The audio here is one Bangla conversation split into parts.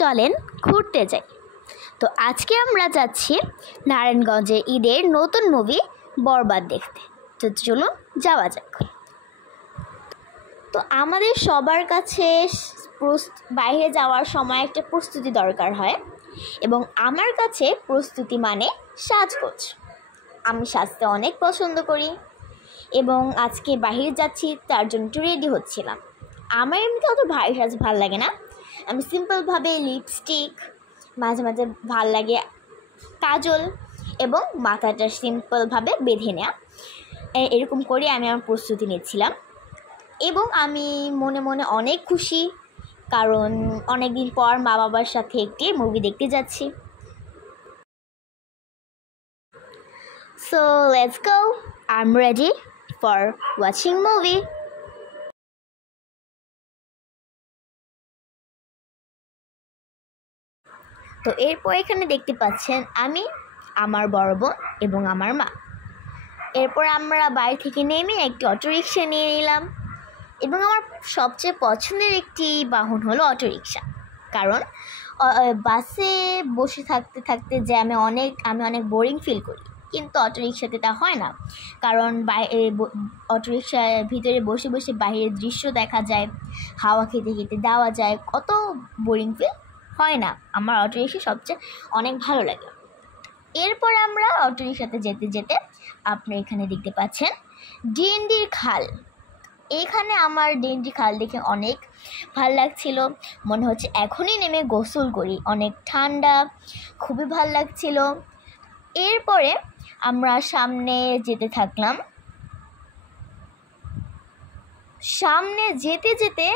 চলেন ঘুরতে যাই। তো আজকে আমরা যাচ্ছি নারায়ণগঞ্জে ঈদের নতুন মুভি বরবাদ দেখতে। তো চলুন যাওয়া যাক। তো আমাদের সবার কাছে বাইরে যাওয়ার সময় একটা প্রস্তুতি দরকার হয়, এবং আমার কাছে প্রস্তুতি মানে সাজগোজ। আমি সাজতে অনেক পছন্দ করি এবং আজকে বাইরে যাচ্ছি তার জন্য একটু রেডি হচ্ছিলাম। আমার এমনিতে অত ভারী সাজ ভালো লাগে না, আমি সিম্পলভাবে লিপস্টিক, মাঝে মাঝে ভাল লাগে কাজল এবং মাথাটা সিম্পলভাবে বেঁধে নেওয়া, এরকম করে আমি আমার প্রস্তুতি নিচ্ছিলাম। এবং আমি মনে মনে অনেক খুশি, কারণ অনেক দিন পর মা বাবার সাথে একটি মুভি দেখতে যাচ্ছি। So let's go. I'm ready for watching movie. তো এরপর এখানে দেখতে পাচ্ছেন আমি, আমার বড় বোন এবং আমার মা। এরপর আমরা বাড়ি থেকে নেমে একটি অটোরিকশা নিয়ে নিলাম, এবং আমার সবচেয়ে পছন্দের একটি বাহন হলো অটোরিকশা। কারণ বাসে বসে থাকতে থাকতে যে আমি অনেক বোরিং ফিল করি, কিন্তু অটোরিকশাতে তা হয় না। কারণ অটোরিকশার ভিতরে বসে বসে বাইরের দৃশ্য দেখা যায়, হাওয়া খেতে খেতে দেওয়া যায়, কত বোরিং ফিল হয় না। আমার অটোরিকশা সবচেয়ে অনেক ভালো লাগে। এরপর আমরা অটোরিকশাতে যেতে যেতে আপনি এখানে দেখতে পাচ্ছেন ডিএনডির খাল। এইখানে আমার ডিএনডি খাল দেখে অনেক ভাল লাগছিল, মনে হচ্ছে এখনই নেমে গোসল করি, অনেক ঠান্ডা, খুবই ভাল লাগছিল। এরপরে আমরা সামনে যেতে থাকলাম। সামনে যেতে যেতে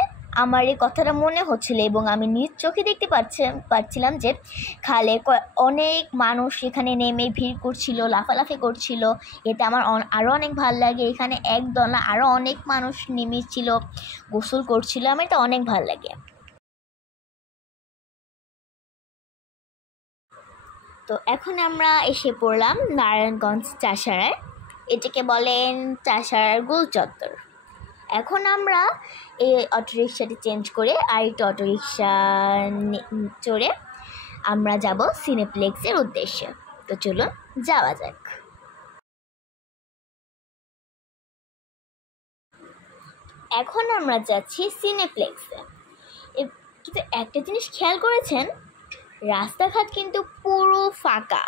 আমার এই কথাটা মনে হচ্ছিল, এবং আমি নিজ চোখে দেখতে পাচ্ছিলাম যে খালে অনেক মানুষ এখানে নেমে ভিড় করছিল, লাফালাফি করছিল। এতে আমার আরও অনেক ভালো লাগে। এখানে একদল না, আরও অনেক মানুষ নেমেছিল, গোসল করছিল, আমার এটা অনেক ভালো লাগে। তো এখন আমরা এসে পড়লাম নারায়ণগঞ্জ চাষারায়। এটাকে বলেন চাষারার গোল চত্বর। এখন আমরা এই অটোরিকশাটি চেঞ্জ করে আরেকটা অটোরিকশা চড়ে আমরা যাব সিনেপ্লেক্সের উদ্দেশ্যে। তো চলুন যাওয়া যাক। এখন আমরা যাচ্ছি সিনেপ্লেক্সে। কিন্তু একটা জিনিস খেয়াল করেছেন, রাস্তাঘাট কিন্তু পুরো ফাঁকা,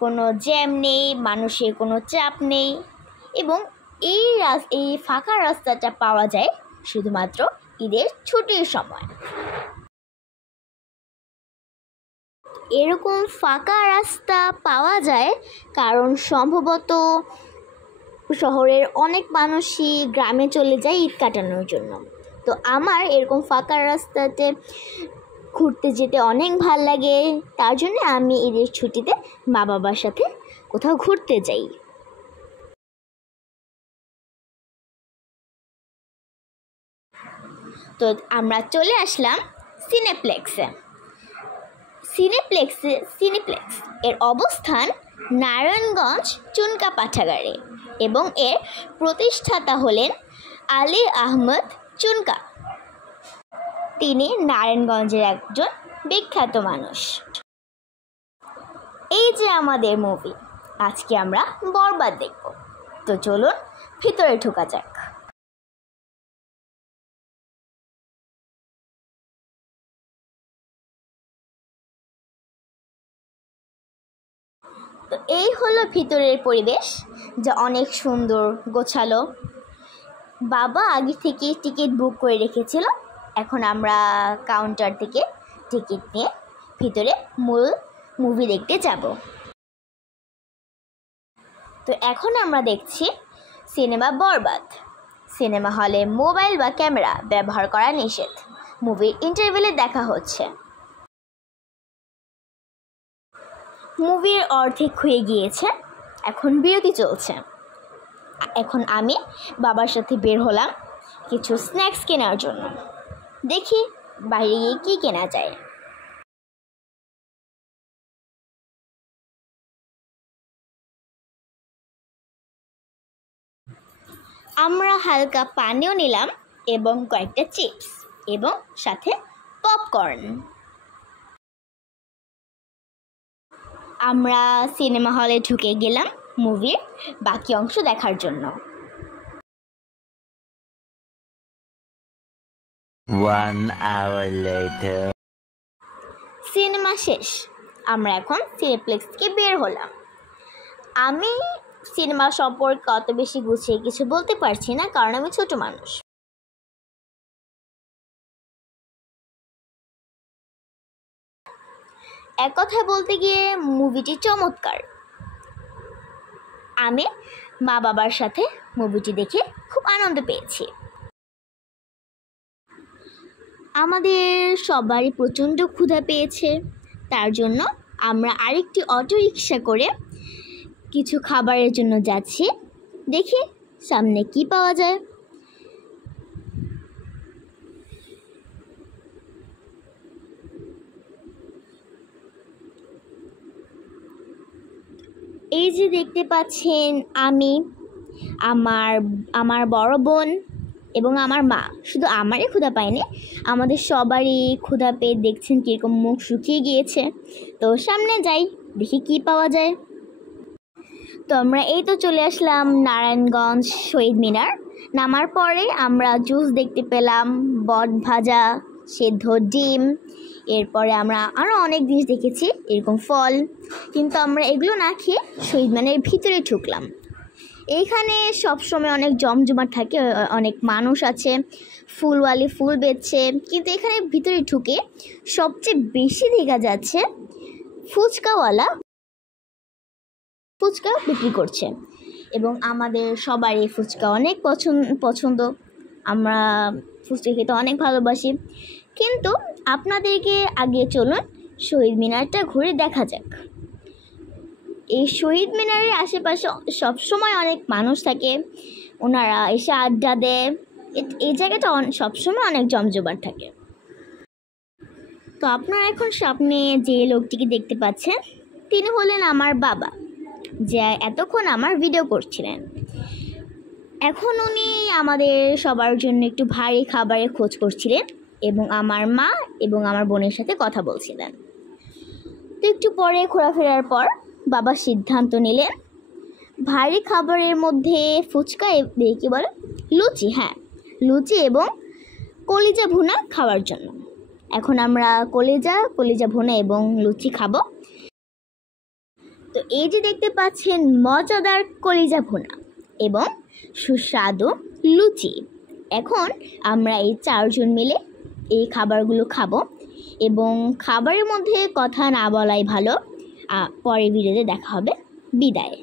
কোনো জ্যাম নেই, মানুষের কোনো চাপ নেই, এবং এই ফাঁকা রাস্তাটা পাওয়া যায় শুধুমাত্র ঈদের ছুটির সময়। এরকম ফাঁকা রাস্তা পাওয়া যায় কারণ সম্ভবত শহরের অনেক মানুষই গ্রামে চলে যায় ঈদ কাটানোর জন্য। তো আমার এরকম ফাঁকা রাস্তাতে ঘুরতে যেতে অনেক ভাল লাগে, তার জন্য আমি ঈদের ছুটিতে মা বাবার সাথে কোথাও ঘুরতে যাই। তো আমরা চলে আসলাম সিনেপ্লেক্সে। সিনেপ্লেক্স এর অবস্থান নারায়ণগঞ্জ চুনকা পাঠাগারে, এবং এর প্রতিষ্ঠাতা হলেন আলী আহমদ চুনকা। তিনি নারায়ণগঞ্জের একজন বিখ্যাত মানুষ। এই যে আমাদের মুভি, আজকে আমরা বরবাদ দেখব। তো চলুন ভিতরে ঢোকা যাক। তো এই হলো ভিতরের পরিবেশ, যা অনেক সুন্দর গোছালো। বাবা আগে থেকে টিকিট বুক করে রেখেছিল। এখন আমরা কাউন্টার থেকে টিকিট নিয়ে ভিতরে মূল মুভি দেখতে যাব। তো এখন আমরা দেখছি সিনেমা বরবাদ। সিনেমা হলে মোবাইল বা ক্যামেরা ব্যবহার করা নিষেধ। মুভির ইন্টারভেলে দেখা হচ্ছে। মুভির অর্ধেক হয়ে গিয়েছে, এখন বিরতি চলছে। এখন আমি বাবার সাথে বের হলাম কিছু স্ন্যাক্স কেনার জন্য। দেখি বাইরে গিয়ে কী কেনা যায়। আমরা হালকা পানীয় নিলাম এবং কয়েকটা চিপস এবং সাথে পপকর্ন। আমরা সিনেমা হলে ঢুকে গেলাম মুভির বাকি অংশ দেখার জন্য। 1 hour later. সিনেমা শেষ, আমরা এখন সিনেপ্লেক্স থেকে বের হলাম। আমি সিনেমা সম্পর্কে অত বেশি গুছিয়ে কিছু বলতে পারছি না, কারণ আমি ছোট মানুষ। এক কথায় বলতে গিয়ে মুভিটি চমৎকার। আমি মা বাবার সাথে মুভিটি দেখে খুব আনন্দ পেয়েছি। আমাদের সবারই প্রচণ্ড ক্ষুধা পেয়েছে, তার জন্য আমরা আরেকটি অটোরিকশা করে কিছু খাবারের জন্য যাচ্ছি। দেখি সামনে কি পাওয়া যায়। এই যে দেখতে পাচ্ছেন, আমি, আমার বড় বোন এবং আমার মা, শুধু আমারই ক্ষুধা পায়নি, আমাদের সবারই ক্ষুধা পেয়ে দেখছেন কীরকম মুখ শুকিয়ে গিয়েছে। তো সামনে যাই, দেখি কি পাওয়া যায়। তো আমরা এই তো চলে আসলাম নারায়ণগঞ্জ শহীদ মিনার। নামার পরে আমরা জুস দেখতে পেলাম, বট ভাজা, সেদ্ধ ডিম, এরপরে আমরা আরও অনেক জিনিস দেখেছি এরকম ফল, কিন্তু আমরা এগুলো না খেয়ে শহীদ মিনারের ভিতরে ঢুকলাম। এইখানে সবসময় অনেক জমজমাট থাকে, অনেক মানুষ আছে, ফুলওয়ালি ফুল বেচছে, কিন্তু এখানে ভিতরে ঢুকে সবচেয়ে বেশি দেখা যাচ্ছে ফুচকাওয়ালা ফুচকা বিক্রি করছে, এবং আমাদের সবারই ফুচকা অনেক পছন্দ। আমরা ফুচকা খেতে অনেক ভালোবাসি। কিন্তু আপনাদেরকে আগে চলুন শহীদ মিনারটা ঘুরে দেখা যাক। এই শহীদ মিনারের আশেপাশে সবসময় অনেক মানুষ থাকে, ওনারা এসে আড্ডা দেয়। এই জায়গাটা সবসময় অনেক জমজমাট থাকে। তো আপনারা এখন সামনে যে লোকটিকে দেখতে পাচ্ছেন, তিনি হলেন আমার বাবা, যে এতক্ষণ আমার ভিডিও করছিলেন। এখন উনি আমাদের সবার জন্য একটু ভারী খাবারের খোঁজ করছিলেন, এবং আমার মা এবং আমার বোনের সাথে কথা বলছিলেন। তো একটু পরে ঘোরাফেরার পর বাবা সিদ্ধান্ত নিলেন ভারী খাবারের মধ্যে ফুচকা, কি বলে, লুচি, হ্যাঁ লুচি এবং কলিজা ভুনা খাওয়ার জন্য। এখন আমরা কলিজা ভুনা এবং লুচি খাবো। তো এই যে দেখতে পাচ্ছেন মজাদার কলিজা ভুনা এবং সুস্বাদু লুচি। এখন আমরা এই 4 জন মিলে এই খাবারগুলো খাবো, এবং খাবারের মধ্যে কথা না বলাই ভালো। পরের ভিডিওতে দেখা হবে। বিদায়।